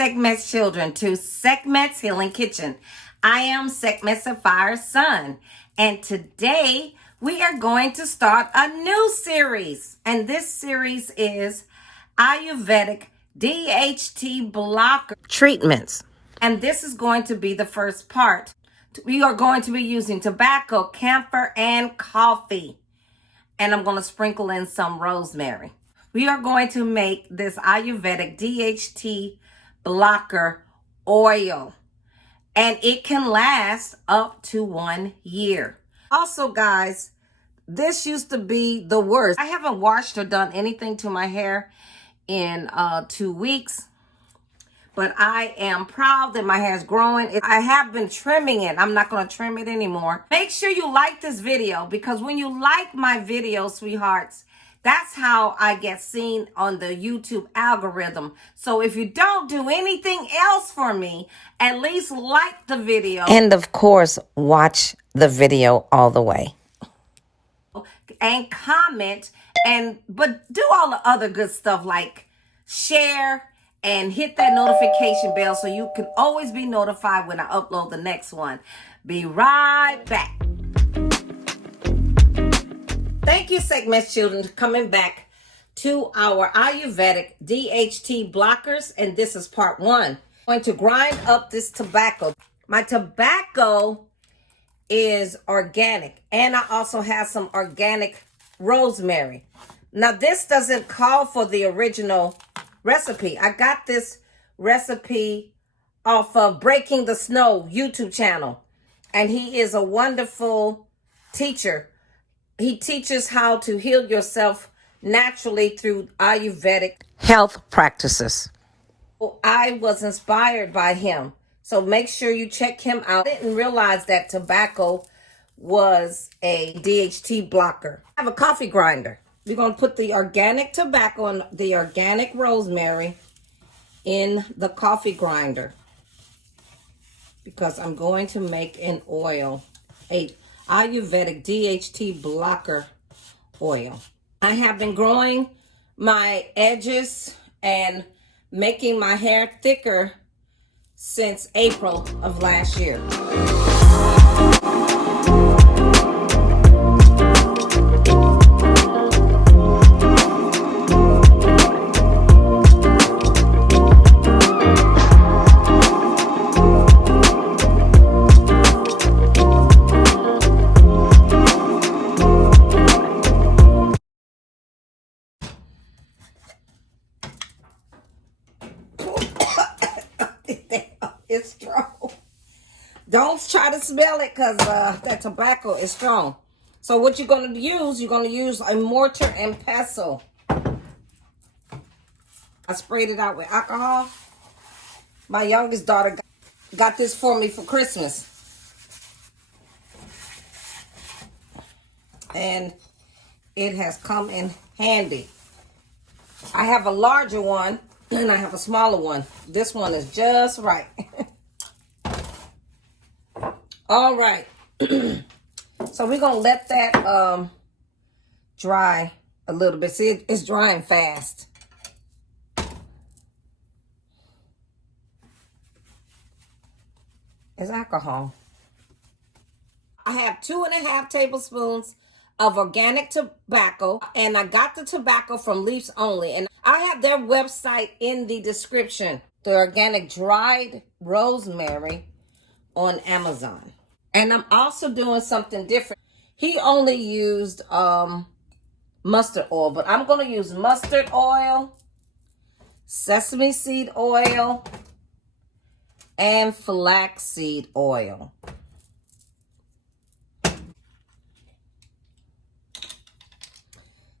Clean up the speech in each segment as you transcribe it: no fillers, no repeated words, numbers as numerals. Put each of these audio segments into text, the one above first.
Sekhmet's children to Sekhmet's Healing Kitchen. I am Sekhmet SapphyreSun, and today we are going to start a new series. And this series is Ayurvedic DHT blocker treatments. And this is going to be the first part. We are going to be using tobacco, camphor, and coffee. And I'm going to sprinkle in some rosemary. We are going to make this Ayurvedic DHT blocker oil. And it can last up to 1 year. Also, guys, this used to be the worst. I haven't washed or done anything to my hair in 2 weeks. But I am proud that my hair is growing. I have been trimming it. I'm not going to trim it anymore. Make sure you like this video, because when you like my video, sweethearts, that's how I get seen on the YouTube algorithm. So if you don't do anything else for me, at least like the video. And of course, watch the video all the way. And comment, but do all the other good stuff like share and hit that notification bell so you can always be notified when I upload the next one. Be right back. Thank you, Sekhmet's children, for coming back to our Ayurvedic DHT blockers, and this is part 1. I'm going to grind up this tobacco. My tobacco is organic, and I also have some organic rosemary. Now, this doesn't call for the original recipe. I got this recipe off of Breaking the Snow YouTube channel, and he is a wonderful teacher. He teaches how to heal yourself naturally through Ayurvedic health practices. I was inspired by him, so make sure you check him out. I didn't realize that tobacco was a DHT blocker. I have a coffee grinder. We're going to put the organic tobacco and the organic rosemary in the coffee grinder, because I'm going to make an oil, a Ayurvedic DHT blocker oil. I have been growing my edges and making my hair thicker since April of last year. It's strong. Don't try to smell it, because that tobacco is strong. So what you're going to use, you're going to use a mortar and pestle. I sprayed it out with alcohol. My youngest daughter got this for me for Christmas. And it has come in handy. I have a larger one and I have a smaller one. This one is just right. All right. So we're going to let that dry a little bit. See, it's drying fast. It's alcohol. I have 2.5 tablespoons of organic tobacco, and I got the tobacco from Leaves Only, and I have their website in the description. The organic dried rosemary on Amazon. And I'm also doing something different. He only used mustard oil, but I'm going to use mustard oil, sesame seed oil, and flaxseed oil.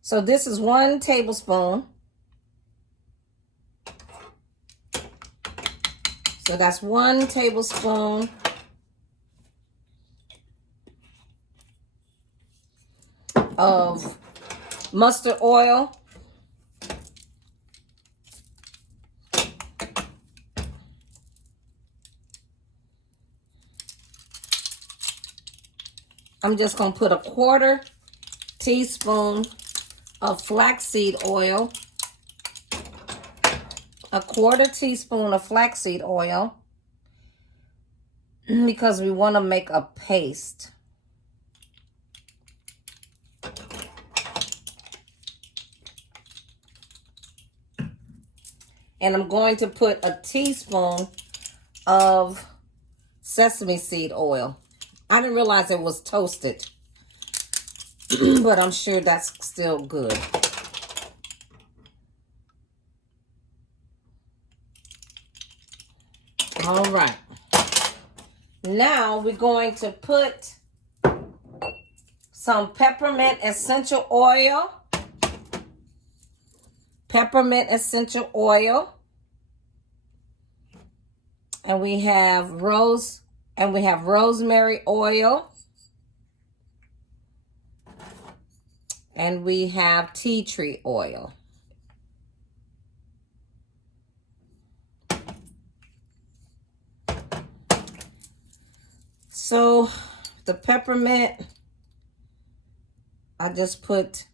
So this is 1 tablespoon. So that's 1 tablespoon of mustard oil. I'm just going to put a 1/4 teaspoon of flaxseed oil. a 1/4 teaspoon of flaxseed oil because we want to make a paste. And I'm going to put a teaspoon of sesame seed oil. I didn't realize it was toasted, but I'm sure that's still good. All right. Now we're going to put some peppermint essential oil. Peppermint essential oil. And we have rosemary oil. And we have tea tree oil. So the peppermint, I just put,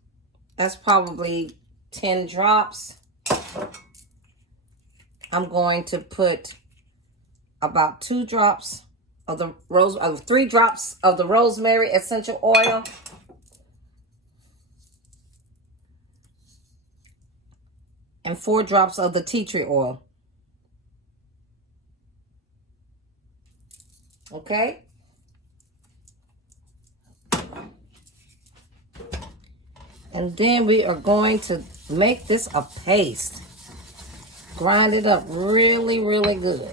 that's probably 10 drops. I'm going to put about 2 drops of the 3 drops of the rosemary essential oil. And 4 drops of the tea tree oil. Okay? And then we are going to make this a paste. Grind it up really, really good.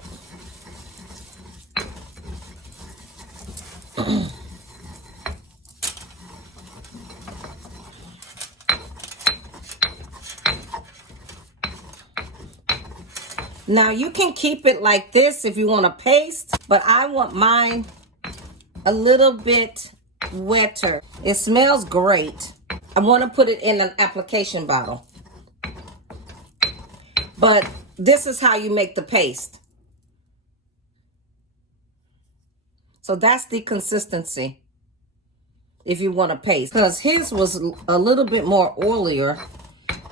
Now you can keep it like this if you want a paste, but I want mine a little bit wetter. It smells great. I want to put it in an application bottle. But this is how you make the paste. So that's the consistency if you want a paste. Because his was a little bit more oilier.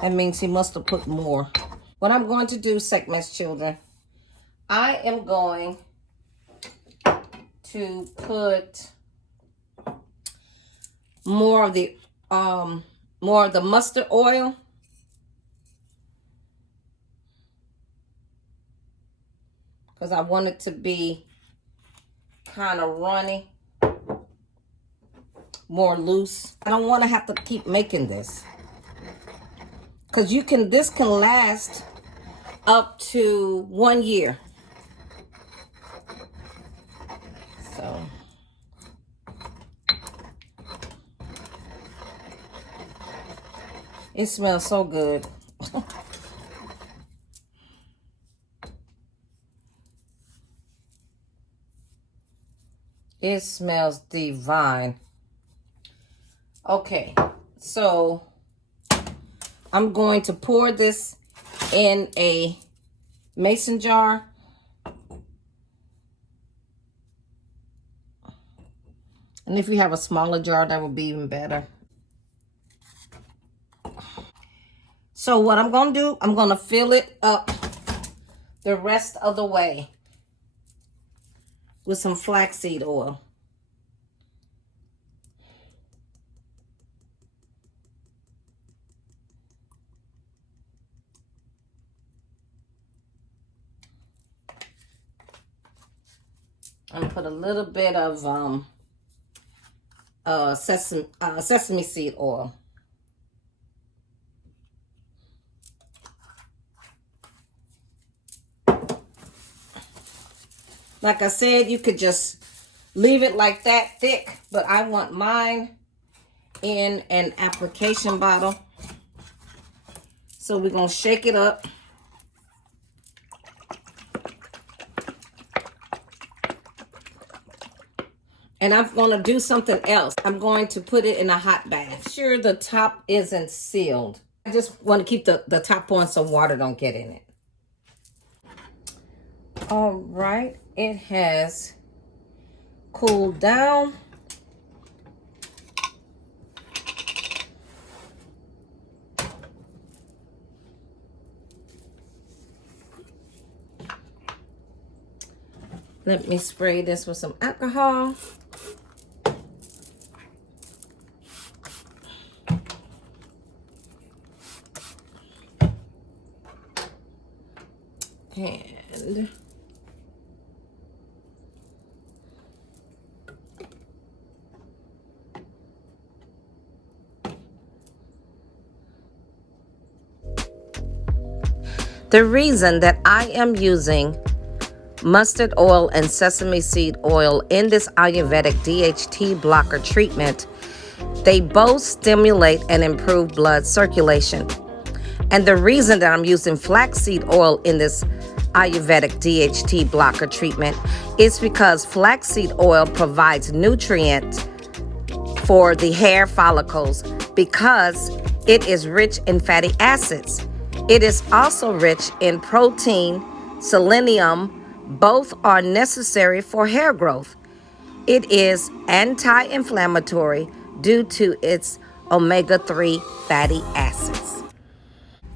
That means he must have put more. What I'm going to do, Sekhmet's children, I am going to put more of the mustard oil. Because I want it to be kind of runny, more loose. I don't want to have to keep making this. Because this can last up to 1 year. So it smells so good. It smells divine. Okay, so I'm going to pour this in a mason jar. And if you have a smaller jar, that would be even better. So what I'm going to do, I'm going to fill it up the rest of the way with some flaxseed oil. And put a little bit of sesame seed oil. Like I said, you could just leave it like that thick, but I want mine in an application bottle. So we're going to shake it up. And I'm going to do something else. I'm going to put it in a hot bath. Make sure the top isn't sealed. I just want to keep the top on so water don't get in it. All right, it has cooled down. Let me spray this with some alcohol. And the reason that I am using mustard oil and sesame seed oil in this Ayurvedic DHT blocker treatment, they both stimulate and improve blood circulation. And the reason that I'm using flaxseed oil in this Ayurvedic DHT blocker treatment is because flaxseed oil provides nutrients for the hair follicles because it is rich in fatty acids. It is also rich in protein, selenium. Both are necessary for hair growth. It is anti-inflammatory due to its omega-3 fatty acids.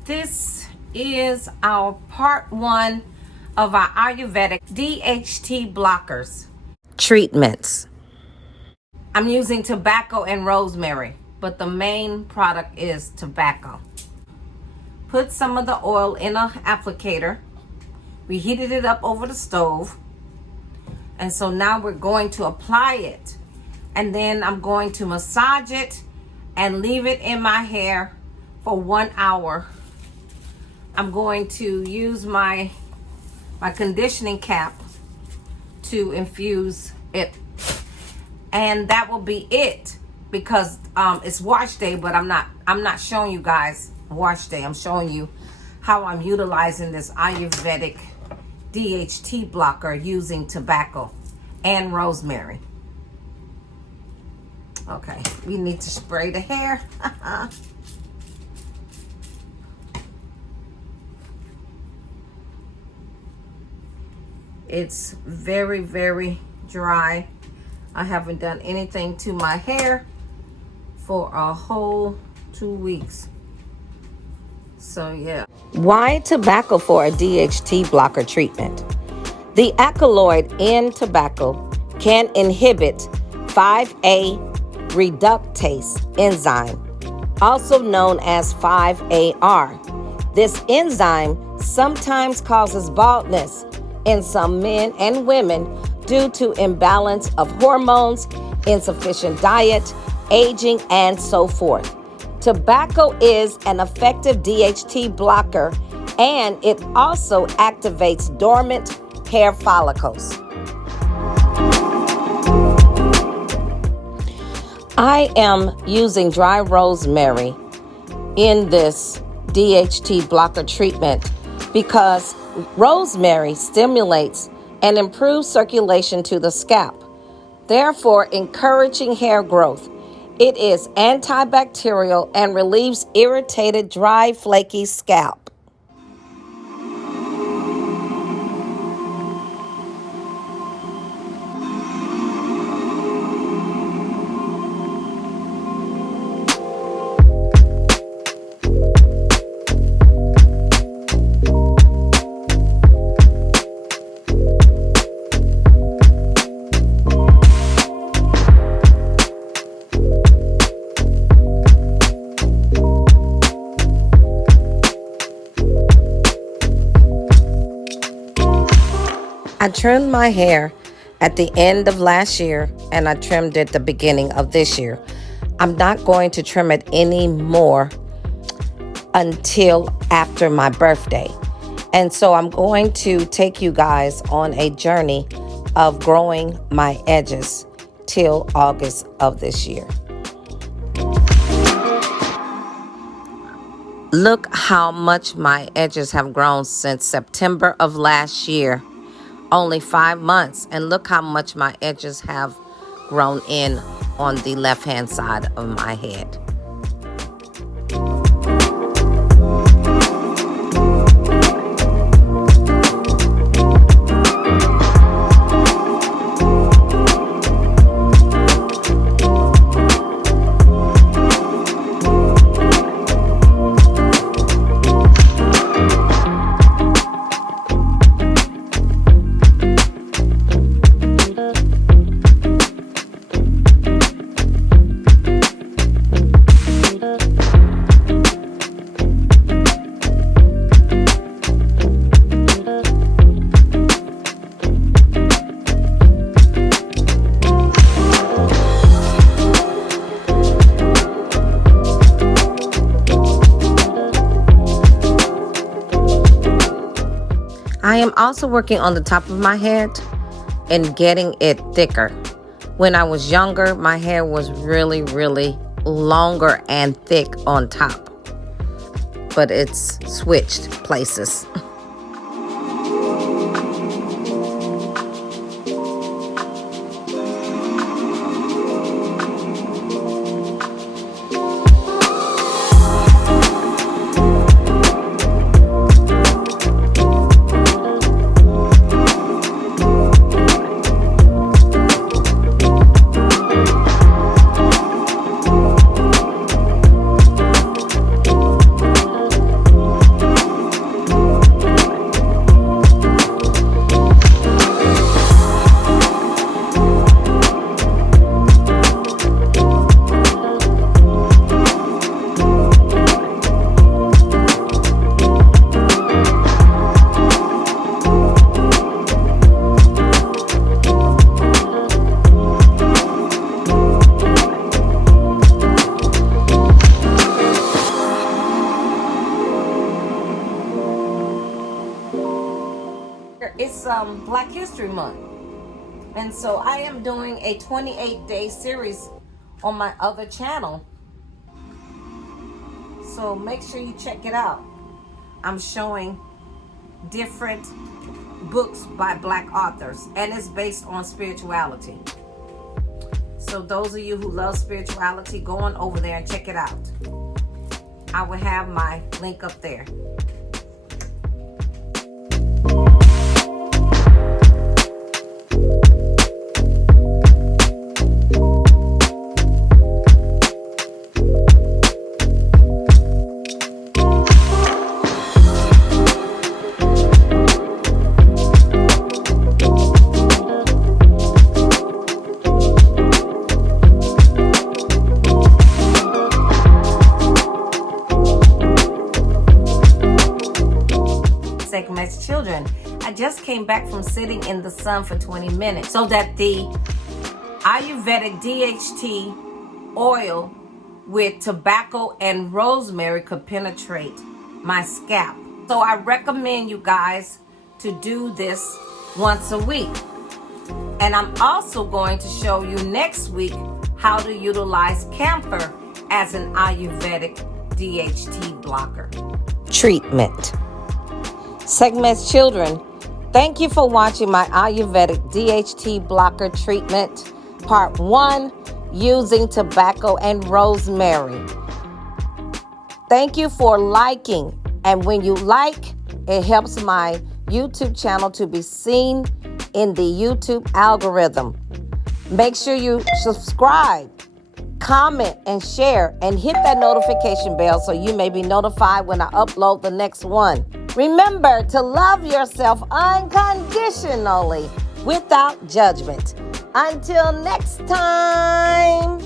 This is our part 1 of our Ayurvedic DHT blockers treatments. I'm using tobacco and rosemary, but the main product is tobacco. Put some of the oil in an applicator. We heated it up over the stove. And so now we're going to apply it. And then I'm going to massage it and leave it in my hair for 1 hour. I'm going to use my conditioning cap to infuse it. And that will be it, because it's wash day, but I'm not showing you guys wash day. I'm showing you how I'm utilizing this Ayurvedic DHT blocker using tobacco and rosemary. Okay, we need to spray the hair. It's very, very dry. I haven't done anything to my hair for a whole 2 weeks. So yeah. Why tobacco for a DHT blocker treatment? The alkaloid in tobacco can inhibit 5-A reductase enzyme, also known as 5-AR. This enzyme sometimes causes baldness in some men and women due to imbalance of hormones, insufficient diet, aging, and so forth. Tobacco is an effective DHT blocker, and it also activates dormant hair follicles. I am using dry rosemary in this DHT blocker treatment because rosemary stimulates and improves circulation to the scalp, therefore encouraging hair growth. It is antibacterial and relieves irritated, dry, flaky scalp. I trimmed my hair at the end of last year, and I trimmed it the beginning of this year. I'm not going to trim it anymore until after my birthday. And so I'm going to take you guys on a journey of growing my edges till August of this year. Look how much my edges have grown since September of last year. Only 5 months, and look how much my edges have grown in on the left-hand side of my head. am also working on the top of my head and getting it thicker. When I was younger, my hair was really, really longer and thick on top, but it's switched places. It's Black History Month, and so I am doing a 28-day series on my other channel, so make sure you check it out. I'm showing different books by Black authors, and it's based on spirituality. So those of you who love spirituality, go on over there and check it out. I will have my link up there. Sekhmet's children, I just came back from sitting in the sun for 20 minutes so that the Ayurvedic Dht oil with tobacco and rosemary could penetrate my scalp. So I recommend you guys to do this once a week. And I'm also going to show you next week how to utilize camphor as an Ayurvedic DHT blocker. Treatment. Sekhmet's children, thank you for watching my Ayurvedic DHT blocker treatment, part 1, using tobacco and rosemary. Thank you for liking, and when you like, it helps my YouTube channel to be seen in the YouTube algorithm. Make sure you subscribe, comment, and share, and hit that notification bell so you may be notified when I upload the next one. Remember to love yourself unconditionally without judgment. Until next time.